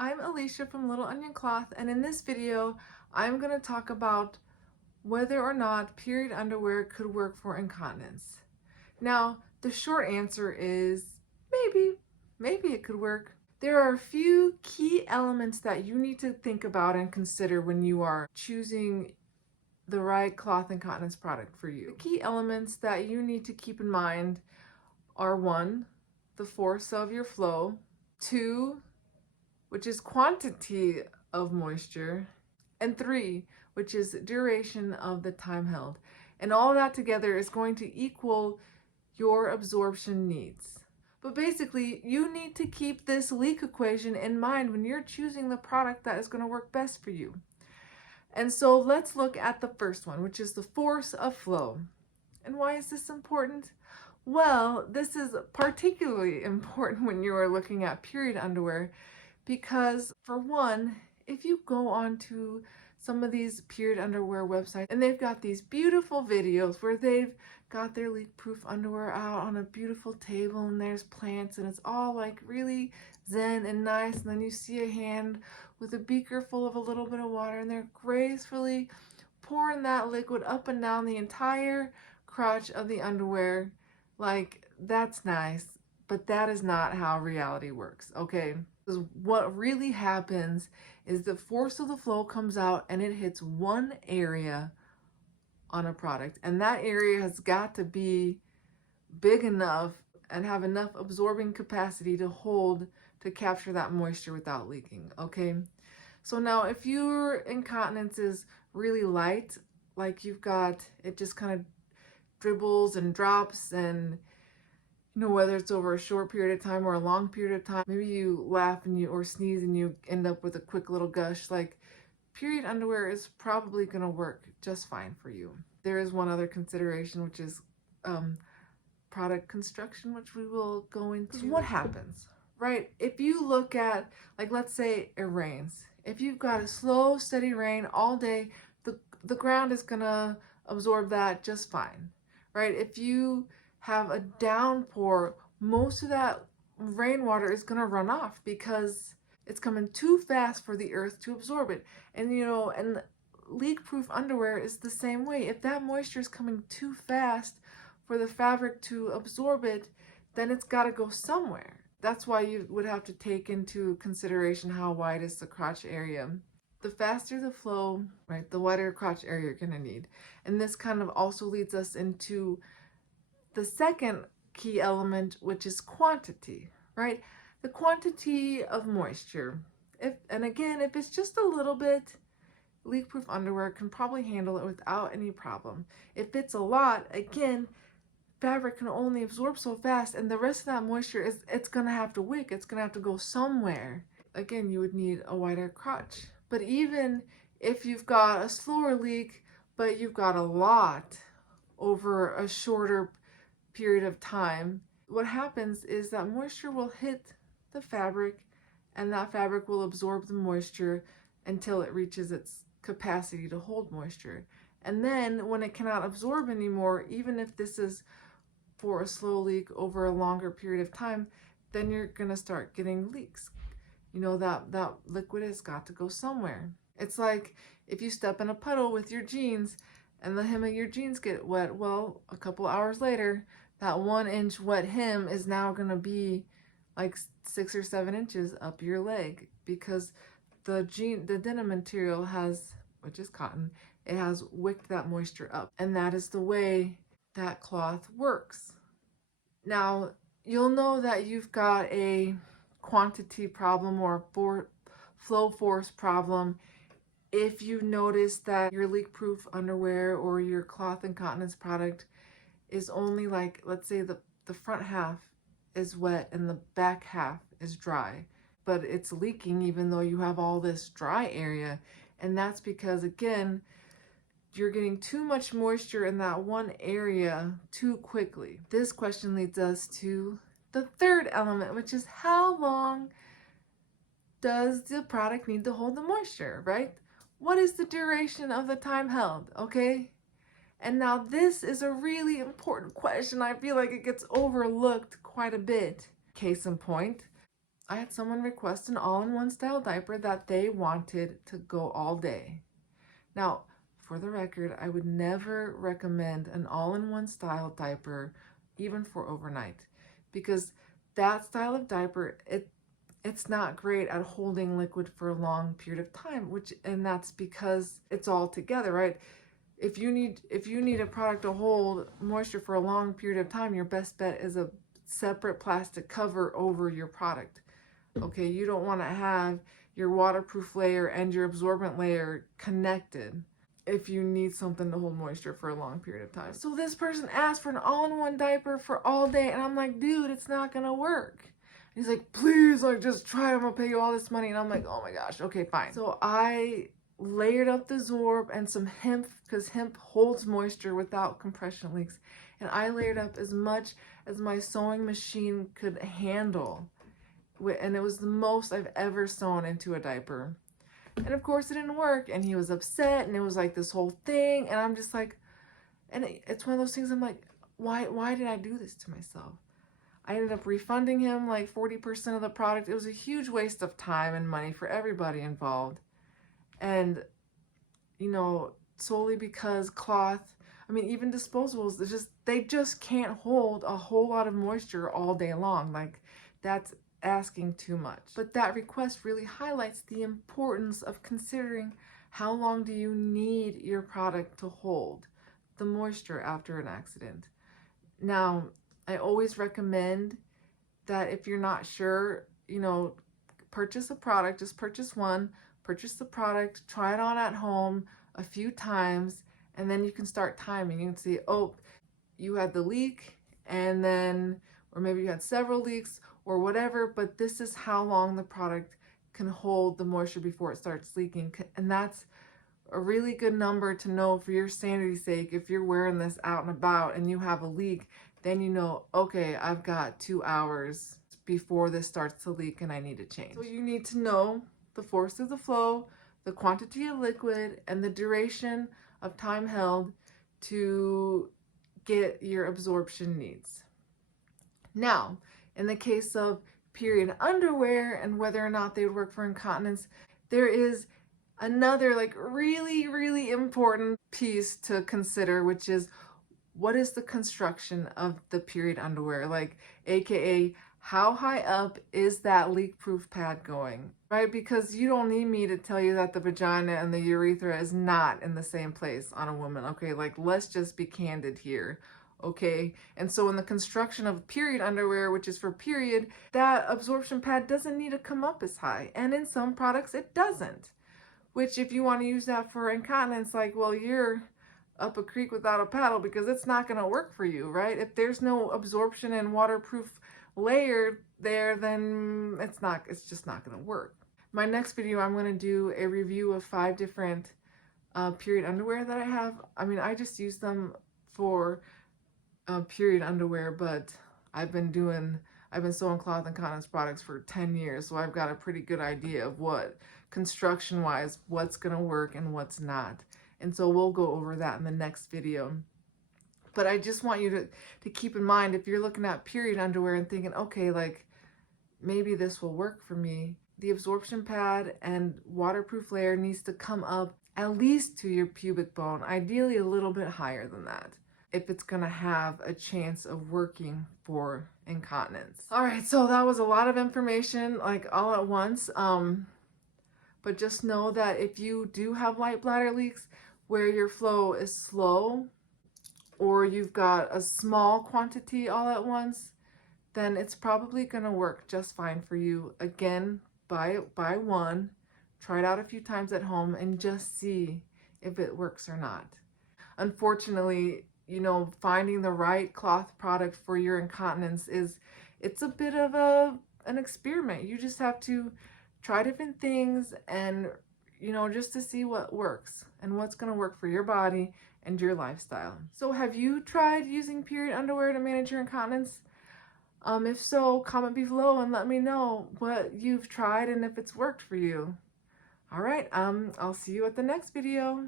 I'm Alicia from Little Onion Cloth, and in this video I'm going to talk about whether or not period underwear could work for incontinence. Now, the short answer is maybe it could work. There are a few key elements that you need to think about and consider when you are choosing the right cloth incontinence product for you. The key elements that you need to keep in mind are 1, the force of your flow, 2, which is quantity of moisture, and 3, which is duration of the time held. And all that together is going to equal your absorption needs. But basically, you need to keep this leak equation in mind when you're choosing the product that is going to work best for you. And so let's look at the first one, which is the force of flow. And why is this important? Well, this is particularly important when you are looking at period underwear because, for one, if you go onto some of these period underwear websites and they've got these beautiful videos where they've got their leak-proof underwear out on a beautiful table and there's plants and it's all like really zen and nice, and then you see a hand with a beaker full of a little bit of water and they're gracefully pouring that liquid up and down the entire crotch of the underwear. Like, that's nice, but that is not how reality works, okay? Because what really happens is the force of the flow comes out and it hits one area on a product, and that area has got to be big enough and have enough absorbing capacity to capture that moisture without leaking, okay? So now if your incontinence is really light, like you've got, it just kind of dribbles and drops, and whether it's over a short period of time or a long period of time, maybe you laugh and or sneeze and you end up with a quick little gush, like, period underwear is probably going to work just fine for you. There is one other consideration, which is product construction, which we will go into. What happens, right? If you look at, like, let's say it rains. If you've got a slow, steady rain all day, the ground is going to absorb that just fine, right? If you have a downpour, most of that rainwater is going to run off because it's coming too fast for the earth to absorb it. And and leak-proof underwear is the same way. If that moisture is coming too fast for the fabric to absorb it, then it's got to go somewhere. That's why you would have to take into consideration how wide is the crotch area. The faster the flow, right, the wider crotch area you're going to need. And this kind of also leads us into the second key element, which is quantity, right? The quantity of moisture. If it's just a little bit, leak-proof underwear can probably handle it without any problem. If it's a lot, again, fabric can only absorb so fast, and the rest of that moisture it's gonna have to wick. It's gonna have to go somewhere. Again, you would need a wider crotch. But even if you've got a slower leak, but you've got a lot over a shorter period of time, what happens is that moisture will hit the fabric and that fabric will absorb the moisture until it reaches its capacity to hold moisture. And then when it cannot absorb anymore, even if this is for a slow leak over a longer period of time, then you're gonna start getting leaks. That liquid has got to go somewhere. It's like if you step in a puddle with your jeans and the hem of your jeans get wet, well, a couple hours later, that 1-inch wet hem is now going to be like 6 or 7 inches up your leg because the denim material has, which is cotton, it has wicked that moisture up. And that is the way that cloth works. Now, you'll know that you've got a quantity problem or a flow force problem if you notice that your leak-proof underwear or your cloth incontinence product is only, like, let's say the front half is wet and the back half is dry, but it's leaking even though you have all this dry area. And that's because, again, you're getting too much moisture in that one area too quickly. This question leads us to the third element, which is how long does the product need to hold the moisture, right? What is the duration of the time held, okay? And now this is a really important question. I feel like it gets overlooked quite a bit. Case in point, I had someone request an all-in-one style diaper that they wanted to go all day. Now, for the record, I would never recommend an all-in-one style diaper, even for overnight, because that style of diaper, it's not great at holding liquid for a long period of time, and that's because it's all together, right? If you need a product to hold moisture for a long period of time, your best bet is a separate plastic cover over your product. Okay, you don't want to have your waterproof layer and your absorbent layer connected if you need something to hold moisture for a long period of time. So this person asked for an all-in-one diaper for all day, and I'm like, dude, it's not gonna work. And he's like, please, like, just try it, I'm gonna pay you all this money. And I'm like, oh my gosh, okay, fine. So I layered up the Zorb and some hemp, because hemp holds moisture without compression leaks. And I layered up as much as my sewing machine could handle. And it was the most I've ever sewn into a diaper. And of course it didn't work, and he was upset, and it was like this whole thing, and I'm just like, and it's one of those things I'm like, why did I do this to myself? I ended up refunding him like 40% of the product. It was a huge waste of time and money for everybody involved. And, you know, solely because cloth, I mean, even disposables, they just can't hold a whole lot of moisture all day long. Like, that's asking too much. But that request really highlights the importance of considering how long do you need your product to hold the moisture after an accident. Now, I always recommend that if you're not sure, you know, purchase a product, just purchase one, purchase the product, try it on at home a few times, and then you can start timing. You can see, oh, you had the leak, and then, or maybe you had several leaks, or whatever, but this is how long the product can hold the moisture before it starts leaking. And that's a really good number to know for your sanity's sake. If you're wearing this out and about and you have a leak, then you know, okay, I've got 2 hours before this starts to leak and I need to change. So you need to know the force of the flow, the quantity of liquid, and the duration of time held to get your absorption needs. Now, in the case of period underwear and whether or not they would work for incontinence, there is another like really important piece to consider, which is what is the construction of the period underwear, like aka how high up is that leak-proof pad going, right? Because you don't need me to tell you that the vagina and the urethra is not in the same place on a woman, okay? Like, let's just be candid here. Okay, and so in the construction of period underwear, which is for period, that absorption pad doesn't need to come up as high, and in some products it doesn't, which if you want to use that for incontinence, like, well, you're up a creek without a paddle, because it's not going to work for you, right? If there's no absorption and waterproof layer there, then it's just not going to work. My next video, I'm going to do a review of 5 different period underwear that I have. I mean, I just use them for period underwear, but I've been sewing cloth incontinence products for 10 years, so I've got a pretty good idea of what construction wise what's gonna work and what's not, and so we'll go over that in the next video. But I just want you to keep in mind, if you're looking at period underwear and thinking, okay, like maybe this will work for me, the absorption pad and waterproof layer needs to come up at least to your pubic bone, ideally a little bit higher than that, if it's gonna have a chance of working for incontinence. All right, so that was a lot of information, like all at once. But just know that if you do have light bladder leaks where your flow is slow, or you've got a small quantity all at once, then it's probably gonna work just fine for you. Again, buy one, try it out a few times at home, and just see if it works or not. Unfortunately, you know, finding the right cloth product for your incontinence it's a bit of an experiment. You just have to try different things, and you know, just to see what works and what's going to work for your body and your lifestyle. So have you tried using period underwear to manage your incontinence? If so, comment below and let me know what you've tried and if it's worked for you. All right, I'll see you at the next video.